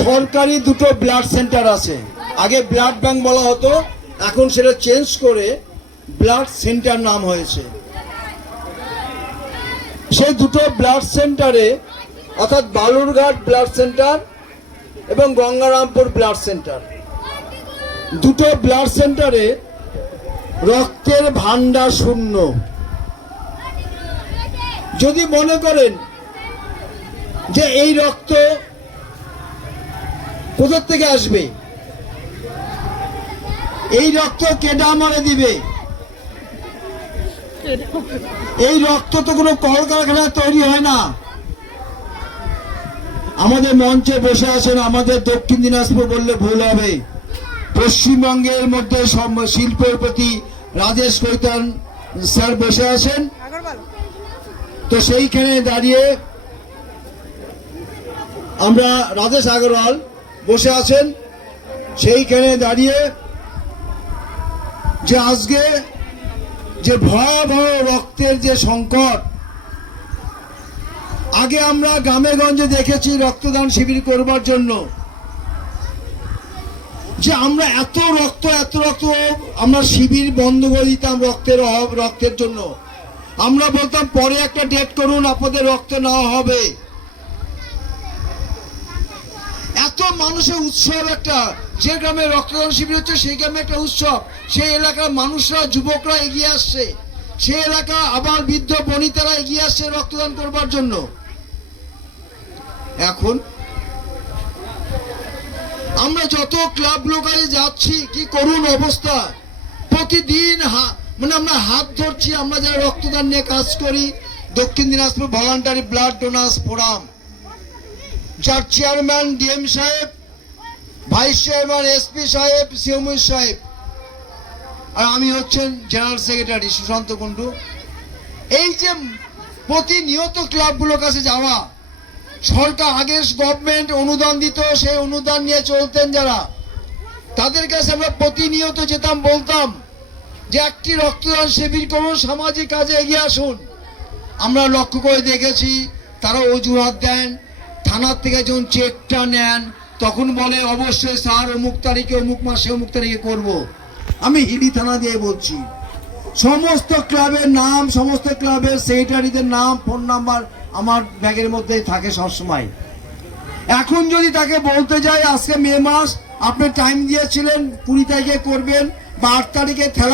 সরকারি দুটো blood centre আছে। আগে ব্লাড ব্যাংক বলা হতো, এখন সেটা চেঞ্জ করে ব্লাড সেন্টার নাম হয়েছে। সেই দুটো ব্লাড সেন্টারে অর্থাৎ বালুরঘাট ব্লাড সেন্টার এবং গঙ্গারামপুর ব্লাড সেন্টার, দুটো ব্লাড সেন্টারে রক্তের ভান্ডার শূন্য। যদি মনে করেন যে এই রক্ত কোথা থেকে আসবে, এই রক্ত কেডা আমারে দিবে, এই রক্ত তো কোনো কলকারখানায় তৈরি হয় না। আমাদের মঞ্চে বসে আছেন আমাদের দক্ষিণ দিনাজপুর বললে ভুল হবে, পশ্চিমবঙ্গের মধ্যে শিল্পের প্রতি রাজেশ কৈতান স্যার বসে আছেন। তো সেইখানে দাঁড়িয়ে আমরা রাজেশ আগরওয়াল বসে আছেন, সেইখানে দাঁড়িয়ে যে আজকে যে ভয়াবহ রক্তের যে সংকট, আগে আমরা গ্রামে গঞ্জে দেখেছি রক্তদান শিবির করবার জন্য যে আমরা এত রক্ত আমরা শিবির বন্ধ করে দিতাম রক্তের অভাব, রক্তের জন্য আমরা বলতাম পরে একটা ডেট করুন, আপনাদের রক্ত নেওয়া হবে। এত মানুষের উৎসব, একটা যে গ্রামে রক্তদান শিবির হচ্ছে সেই গ্রামে একটা উৎসব, সেই এলাকার মানুষরা যুবকরা এগিয়ে আসছে, সেই এলাকা আবার বৃদ্ধ বনিতারা এগিয়ে আসছে রক্তদান করবার জন্য। এখন আমরা যত ক্লাবগুলো কাছে যাচ্ছি, কি করুন অবস্থা, প্রতিদিন মানে আমরা হাত ধরছি, আমরা যারা রক্তদান নিয়ে কাজ করি, দক্ষিণ Dinajpur voluntary blood donors forum, যার চেয়ারম্যান ডিএম সাহেব, ভাইস চেয়ারম্যান এসপি সাহেব, সিএমও সাহেব, আর আমি হচ্ছেন জেনারেল সেক্রেটারি সুশান্ত কুণ্ডু। এই যে প্রতিনিয়ত ক্লাবগুলোর কাছে যাওয়া, সরকার আগের গভর্নমেন্ট অনুদান দিত, সেই অনুদান নিয়ে চলতেন যারা, তাদের কাছে আমরা প্রতিনিয়ত যেতাম, বলতাম যে একটি রক্তদান শিবির করুন, সামাজিক কাজে এগিয়ে আসুন। আমরা লক্ষ্য করে দেখেছি তারা অজুহাত দেন, থানার থেকে যখন চেকটা নেন তখন বলে অবশ্যই স্যার অমুক তারিখে অমুক মাসে অমুক তারিখে করব। আমি হিলি থানা দিয়ে বলছি, সমস্ত ক্লাবের নাম, সমস্ত ক্লাবের সেক্রেটারিদের নাম, ফোন নাম্বার আমার ব্যাগের মধ্যেই থাকে সবসময়। এখন যদি তাকে বলতে যাই আজকে মে মাস, আপনি টাইম দিয়েছিলেন 20 তারিখে করবেন বা 8 তারিখে ঠেলা